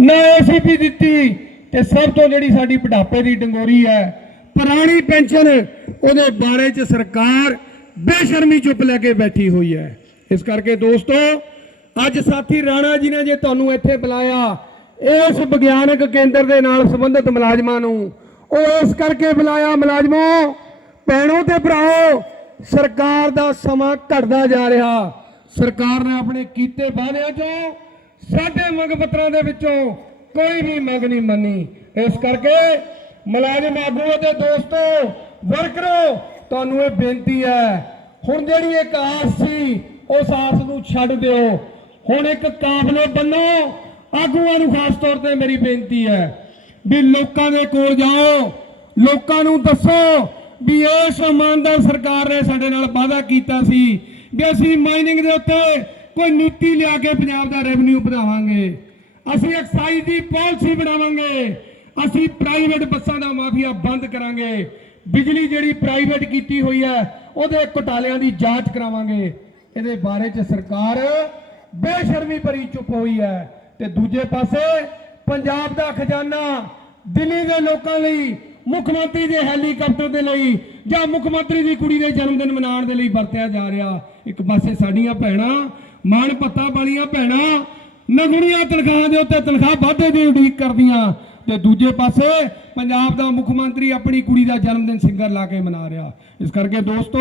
ਨਾ ਏਸੀਪੀ ਦਿੱਤੀ ਤੇ ਸਭ ਤੋਂ ਜਿਹੜੀ ਸਾਡੀ ਬੁਢਾਪੇ ਦੀ ਡੰਗੋਰੀ ਹੈ, ਪੁਰਾਣੀ ਪੈਨਸ਼ਨ ਉਹਦੇ ਬਾਰੇ ਚ ਸਰਕਾਰ ਬੇਸ਼ਰਮੀ ਚੁੱਪ ਲੈ ਕੇ ਬੈਠੀ ਹੋਈ ਹੈ। ਇਸ ਕਰਕੇ ਦੋਸਤੋ, ਅੱਜ ਸਾਥੀ ਰਾਣਾ ਜੀ ਨੇ ਜੇ ਤੁਹਾਨੂੰ ਇੱਥੇ ਬੁਲਾਇਆ, ਇਸ ਵਿਗਿਆਨਕ ਕੇਂਦਰ ਦੇ ਨਾਲ ਸੰਬੰਧਿਤ ਮੁਲਾਜ਼ਮਾਂ ਨੂੰ, ਉਹ ਇਸ ਕਰਕੇ ਬੁਲਾਇਆ ਮੁਲਾਜ਼ਮੋ, ਭੈਣੋ ਤੇ ਭਰਾਓ, ਸਰਕਾਰ ਦਾ ਸਮਾਂ ਘਟਦਾ ਜਾ ਰਿਹਾ। ਸਰਕਾਰ ਨੇ ਆਪਣੇ ਕੀਤੇ ਵਾਅਦਿਆਂ ਚੋਂ ਸਾਡੇ ਮੰਗ ਪੱਤਰਾਂ ਦੇ ਵਿੱਚੋਂ ਕੋਈ ਵੀ ਮੰਗ ਨਹੀਂ ਮੰਨੀ। ਇਸ ਕਰਕੇ ਮੁਲਾਜ਼ਮ ਆਗੂਆਂ ਦੇ ਦੋਸਤੋ, ਵਰਕਰੋ, ਤੁਹਾਨੂੰ ਇਹ ਬੇਨਤੀ ਹੈ, ਹੁਣ ਜਿਹੜੀ ਇੱਕ ਆਸ ਸੀ, ਉਸ ਆਸ ਨੂੰ ਛੱਡ ਦਿਓ। ਹੁਣ ਇੱਕ ਕਾਫਲੇ ਬੰਨੋ। ਆਗੂਆਂ ਨੂੰ ਖਾਸ ਤੌਰ ਤੇ ਮੇਰੀ ਬੇਨਤੀ ਹੈ ਵੀ ਲੋਕਾਂ ਦੇ ਕੋਲ ਜਾਓ, ਲੋਕਾਂ ਨੂੰ ਦੱਸੋ ਵੀ ਇਸ ਇਮਾਨਦਾਰ ਸਰਕਾਰ ਨੇ ਸਾਡੇ ਨਾਲ ਵਾਅਦਾ ਕੀਤਾ ਸੀ ਵੀ ਅਸੀਂ ਮਾਈਨਿੰਗ ਦੇ ਉੱਤੇ ਕੋਈ ਨੀਤੀ ਲਿਆ ਕੇ ਪੰਜਾਬ ਦਾ ਰੈਵਨਿਊ ਵਧਾਵਾਂਗੇ। ਅਸੀਂ ਐਕਸਾਈਜ਼ ਦੀ ਪਾਲਿਸੀ ਬਣਾਵਾਂਗੇ। ਅਸੀਂ ਪ੍ਰਾਈਵੇਟ ਬੱਸਾਂ ਦਾ ਮਾਫੀਆ ਬੰਦ ਕਰਾਂਗੇ। ਬਿਜਲੀ ਜਿਹੜੀ ਪ੍ਰਾਈਵੇਟ ਕੀਤੀ ਹੋਈ ਹੈ, ਉਹਦੇ ਘੁਟਾਲਿਆਂ ਦੀ ਜਾਂਚ ਕਰਾਵਾਂਗੇ। ਇਹਦੇ ਬਾਰੇ ਚ ਸਰਕਾਰ ਬੇਸ਼ਰਮੀ ਭਰੀ ਚੁੱਪ ਹੋਈ ਹੈ। ਤੇ ਦੂਜੇ ਪਾਸੇ ਪੰਜਾਬ ਦਾ ਖਜ਼ਾਨਾ ਦਿੱਲੀ ਦੇ ਲੋਕਾਂ ਲਈ, ਮੁੱਖ ਮੰਤਰੀ ਦੇ ਹੈਲੀਕਾਪਟਰ ਦੇ ਲਈ ਜਾਂ ਮੁੱਖ ਮੰਤਰੀ ਦੀ ਕੁੜੀ ਦੇ ਜਨਮ ਦਿਨ ਮਨਾਉਣ ਦੇ ਲਈ ਵਰਤਿਆ ਜਾ ਰਿਹਾ। ਇੱਕ ਪਾਸੇ ਸਾਡੀਆਂ ਭੈਣਾਂ ਮਾਣ ਪੱਤਾ ਵਾਲੀਆਂ ਭੈਣਾਂ, ਨਗੁਣੀਆਂ ਤਨਖਾਹਾਂ ਦੇ ਉੱਤੇ ਤਨਖਾਹ ਵਾਧੇ ਦੀ ਉਡੀਕ ਕਰਦੀਆਂ। ਤੇ ਦੂਜੇ ਪਾਸੇ ਪੰਜਾਬ ਦਾ ਮੁੱਖ ਮੰਤਰੀ ਆਪਣੀ ਕੁੜੀ ਦਾ ਜਨਮ ਦਿਨ ਸਿੰਗਰ ਲਾ ਕੇ ਮਨਾ ਰਿਹਾ। ਇਸ ਕਰਕੇ ਦੋਸਤੋ,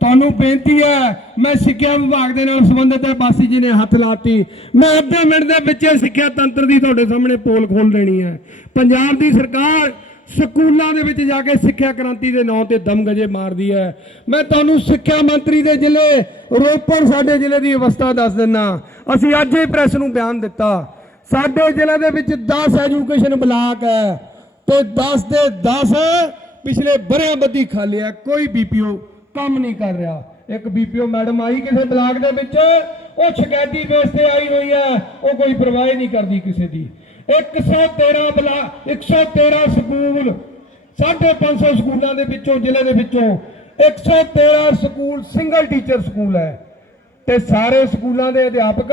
ਤੁਹਾਨੂੰ ਬੇਨਤੀ ਹੈ, ਮੈਂ ਸਿੱਖਿਆ ਵਿਭਾਗ ਦੇ ਨਾਲ ਸੰਬੰਧਿਤ ਹੈ, ਬਾਸੀ ਜੀ ਨੇ ਹੱਥ ਲਾਤੀ। ਮੈਂ ਅੱਧੇ ਮਿੰਟ ਦੇ ਵਿੱਚ ਸਿੱਖਿਆ ਤੰਤਰ ਦੀ ਤੁਹਾਡੇ ਸਾਹਮਣੇ ਪੋਲ ਖੋਲ ਦੇਣੀ ਹੈ। ਪੰਜਾਬ ਦੀ ਸਰਕਾਰ ਸਕੂਲਾਂ ਦੇ ਵਿੱਚ ਜਾ ਕੇ ਸਿੱਖਿਆ ਕ੍ਰਾਂਤੀ ਦੇ ਨਾਂ ਤੇ ਦਮਗਜੇ ਮਾਰਦੀ ਹੈ। ਮੈਂ ਤੁਹਾਨੂੰ ਸਿੱਖਿਆ ਮੰਤਰੀ ਦੇ ਜ਼ਿਲ੍ਹੇ, ਰੋਪੜ ਸਾਡੇ ਜ਼ਿਲ੍ਹੇ ਦੀ ਅਵਸਥਾ ਦੱਸ ਦਿੰਨਾ ਅਸੀਂ ਅੱਜ ਹੀ ਪ੍ਰੈਸ ਨੂੰ ਬਿਆਨ ਦਿੱਤਾ। ਸਾਡੇ ਜ਼ਿਲ੍ਹੇ ਦੇ ਵਿੱਚ 10 ਐਜੂਕੇਸ਼ਨ ਬਲਾਕ ਹੈ। ਤੇ 10 ਦੇ 10 ਪਿਛਲੇ ਬਰਿਆਂ ਬੱਦੀ ਖਾਲੀ ਹੈ ਕੋਈ ਬੀਪੀਓ ਕੰਮ ਨਹੀਂ ਕਰ ਰਿਹਾ। ਇੱਕ ਬੀਪੀਓ ਮੈਡਮ ਆਈ ਕਿਸੇ ਬਲਾਕ ਦੇ ਵਿੱਚ, ਉਹ ਸ਼ਿਕਾਇਤੀ ਬੇਸ ਤੇ ਆਈ ਹੋਈ ਹੈ। ਉਹ ਕੋਈ ਪਰਵਾਹ ਨਹੀਂ ਕਰਦੀ ਕਿਸੇ ਦੀ। 113 ਬਲਾ 113 ਸਕੂਲ 550 ਸਕੂਲਾਂ ਦੇ ਵਿੱਚੋਂ, ਜ਼ਿਲ੍ਹੇ ਦੇ ਵਿੱਚੋਂ 113 ਸਕੂਲ ਸਿੰਗਲ ਟੀਚਰ ਸਕੂਲ ਹੈ। ਤੇ ਸਾਰੇ ਸਕੂਲਾਂ ਦੇ ਅਧਿਆਪਕ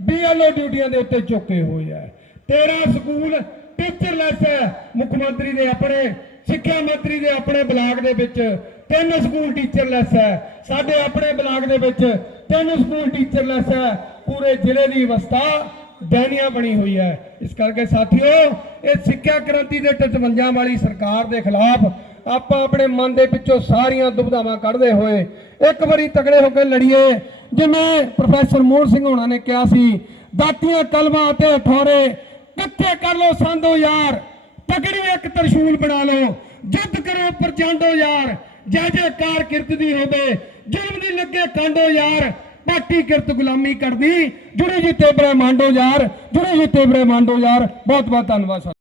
ਬੀਐਲਓ ਡਿਊਟੀਆਂ ਦੇ ਉੱਤੇ ਚੁੱਕੇ ਹੋਏ ਆ 13 ਸਕੂਲ ਟੀਚਰਲੈਸ ਹੈ ਮੁੱਖ ਮੰਤਰੀ ਦੇ ਆਪਣੇ, ਸਿੱਖਿਆ ਮੰਤਰੀ ਦੇ ਆਪਣੇ ਬਲਾਕ ਦੇ ਵਿੱਚ ਤਿੰਨ ਸਕੂਲ ਟੀਚਰਲੈਸ ਹੈ। ਸਾਡੇ ਆਪਣੇ ਬਲਾਕ ਦੇ ਵਿੱਚ ਤਿੰਨ ਸਕੂਲ ਟੀਚਰਲੈਸ ਹੈ। ਪੂਰੇ ਜ਼ਿਲ੍ਹੇ ਦੀ ਅਵਸਥਾ ਦੈਨੀਆ ਬਣੀ ਹੋਈ ਹੈ। ਇਸ ਕਰਕੇ ਸਾਥੀਓ, ਇਹ ਸਿੱਖਿਆ ਕ੍ਰਾਂਤੀ ਦੇ 53 ਵਾਲੀ ਸਰਕਾਰ ਦੇ ਖਿਲਾਫ ਆਪਾਂ ਆਪਣੇ ਮਨ ਦੇ ਵਿੱਚੋਂ ਸਾਰੀਆਂ ਦੁਬਿਧਾਵਾਂ ਕੱਢਦੇ ਹੋਏ ਇੱਕ ਵਾਰੀ ਤਕੜੇ ਹੋ ਕੇ ਲੜੀਏ। ਜਿਵੇਂ ਪ੍ਰੋਫੈਸਰ ਮੋਹਨ ਸਿੰਘ ਹੋਣਾ ਨੇ ਕਿਹਾ ਸੀ, ਦਾਤੀਆਂ ਕਲਮਾਂ ਅਤੇ ਹਥੌਰੇ ਕਿੱਥੇ ਕਰ ਲੋ ਸੰਦੋ ਯਾਰ ਤਕੜੀ ਇੱਕ ਤਰਸ਼ੂਲ ਬਣਾ ਲਓ, ਜਿੱਦ ਕਰੋ ਪ੍ਰਚੰਡੋ ਯਾਰ, ਜੈ ਜੈਕਾਰ ਕਿਰਤ ਦੀ ਹੋਵੇ, ਜ਼ੁਲਮ ਦੀ ਲੱਗੇ ਕਾਂਡੋ ਯਾਰ ਪਾਟੀ ਕਿਰਤ ਗੁਲਾਮੀ ਕਰਦੀ ਜੁੜੇ ਜਿੱਤੇ ਬ੍ਰਹਮਾਂਡੋ ਯਾਰ ਜੁੜੇ ਜਿੱਤੇ ਬ੍ਰਹਮਾਂਡੋ ਯਾਰ ਬਹੁਤ ਬਹੁਤ ਧੰਨਵਾਦ